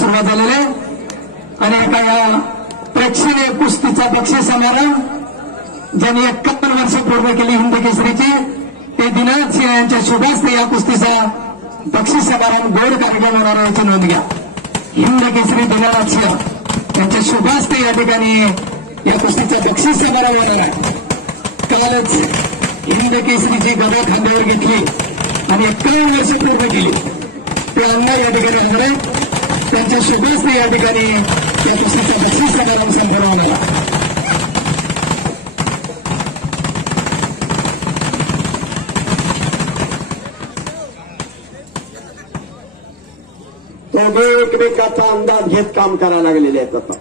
सुरुवात झालेली आहे आणि एका प्रेक्षणीय कुस्तीचा बक्षीस समारंभ ज्यांनी 51 वर्ष पूर्ण केली हिंद केसरीची ते दिनाथ सिंह यांच्या शुभास्ते या कुस्तीचा बक्षीस समारंभ गोड कार्यक्रम होणार याची नोंद घ्या। हिंद केसरी दिनाथ सिंह यांच्या शुभास्ते या ठिकाणी या कुस्तीचा बक्षीस समारंभ होणार आहे। कालच हिंद केसरीची गदा खांद्यावर घेतली आणि 51 वर्ष पूर्ण केली ते अण्णा या ठिकाणी हजर आहेत। त्यांच्या शुभास्ते या ठिकाणी या कुस्तीचा बक्षीस समारंभ संपन्न होणार आहे। दोघे एकमेकाचा अंदाज घेत काम करायला लागलेले आहेत आता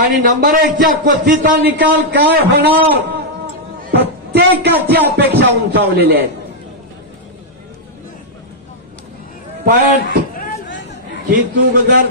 आणि नंबर 1च्या कुस्तीचा निकाल काय होणार प्रत्येकाची अपेक्षा उंचावलेली आहे। पण ही चूक जर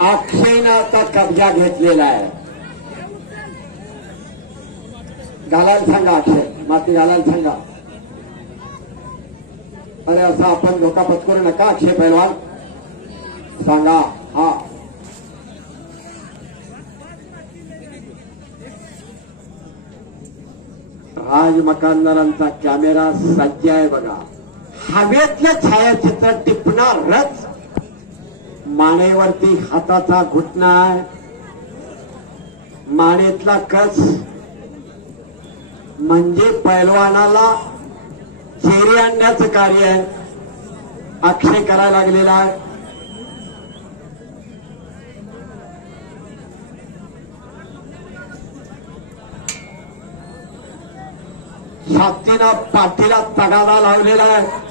अक्षयनं आता कब्जा घेतलेला आहे। घालायला सांगा अक्षय माती घालायला सांगा। अरे असं आपण धोका पत्करू नका अक्षय पैलवान सांगा। हा राज मकानदारांचा कॅमेरा सज्ज आहे बघा। हवेतलं छायाचित्र टिपणारच मानेवरती हाताचा घुटणा आहे। मानेतला कच म्हणजे पैलवानाला चेहरे आणण्याचं कार्य आहे अक्षय करायला लागलेला आहे। छातीनं पाठीला तगादा लावलेला आहे।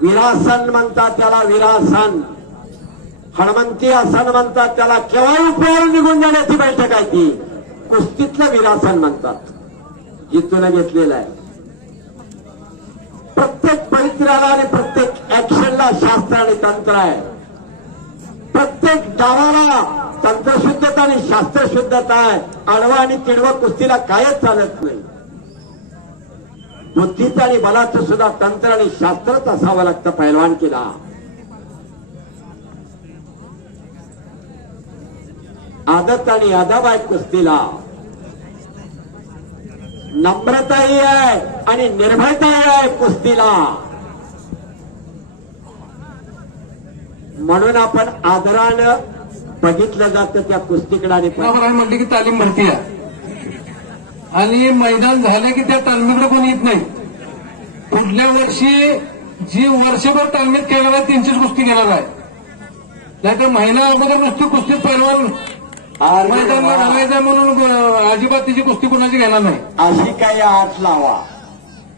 वीरासन म्हणतात त्याला वीरासन हनुमंती आसन म्हणतात त्याला केव्हा उपयोग निघून जाण्याची बैठक आहे ती कुस्तीतलं वीरासन म्हणतात जितून घेतलेलं आहे। प्रत्येक परिसराला आणि प्रत्येक ऍक्शनला शास्त्र आणि तंत्र आहे। प्रत्येक डावाला तंत्रशुद्धता आणि शास्त्रशुद्धता आहे। आडवा आणि तिडवं कुस्तीला कायच चालत नाही। बुद्धीचं आणि बलाचं सुद्धा तंत्र आणि शास्त्रच असावं लागतं पैलवानकीला। आदत आणि अदब आहे कुस्तीला नम्रताही आहे आणि निर्भयताही आहे कुस्तीला। म्हणून आपण आदरानं बघितलं जातं त्या कुस्तीकडे आणि म्हणते की तालीम भरती आहे आणि मैदान झालं की त्या तालमीकडे कोणी येत नाही। पुढल्या वर्षी जी वर्षभर तालमीत खेळणार आहे त्यांचीच कुस्ती घेणार आहे नाहीतर महिना अगोदर नुसती कुस्तीत पैलवान मैदानाला घालायचं म्हणून अजिबात तिची कुस्ती कोणाची घेणार नाही। अशी काही आठ लावा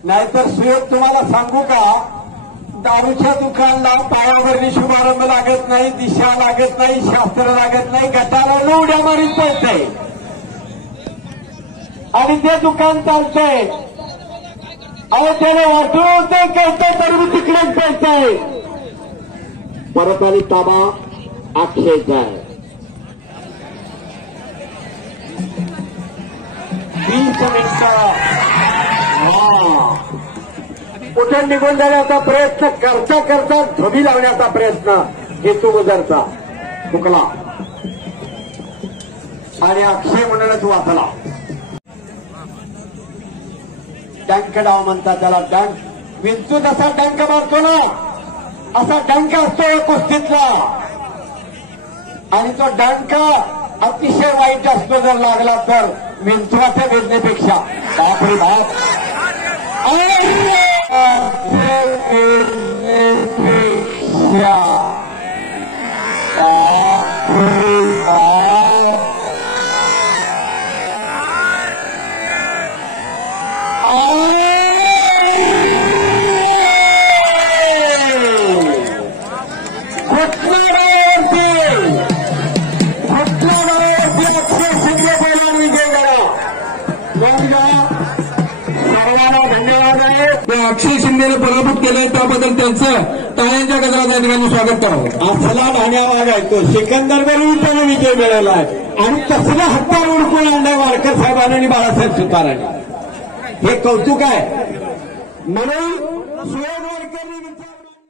नाहीतर सुयोग तुम्हाला सांगू का दारूच्या दुकानला पायावरणी शुभारंभ लागत नाही दिशा लागत नाही शास्त्र लागत नाही गटाला उड्या मारीत पडतंय आणि ते दुकान चालतंय। अहो त्याला वाटून होतं कळतं तर मी तिकडेच पडतंय परत आणि ताबा अक्षयचा आहे। 20 मिनिटं कुठे निघून जाण्याचा प्रयत्न करता करता झोबी लावण्याचा प्रयत्न हेतू गुजरचा चुकला आणि अक्षय म्हणूनच वाचला। डंक डाव म्हणतात त्याला डंक विंचू जसा डंक मारतो ना असा डंक असतो कुस्तीतला आणि तो डंक अतिशय वाईट असतो जर लागला तर विंचवाच्या वेदनेपेक्षा बापरे बाप अक्षय शिंदेने पराभूत केलंय त्याबद्दल त्यांचं टाळ्यांच्या गजरात या ठिकाणी स्वागत करावं. असला ढाण्यावाग आहे तो सिकंदरवरही त्याने विजय मिळवला आहे आणि तसलं हत्यार उडकून आणलंय वाडकर साहेबांनी आणि बाळासाहेब सुतारांनी. हे कौतुक आहे. म्हणून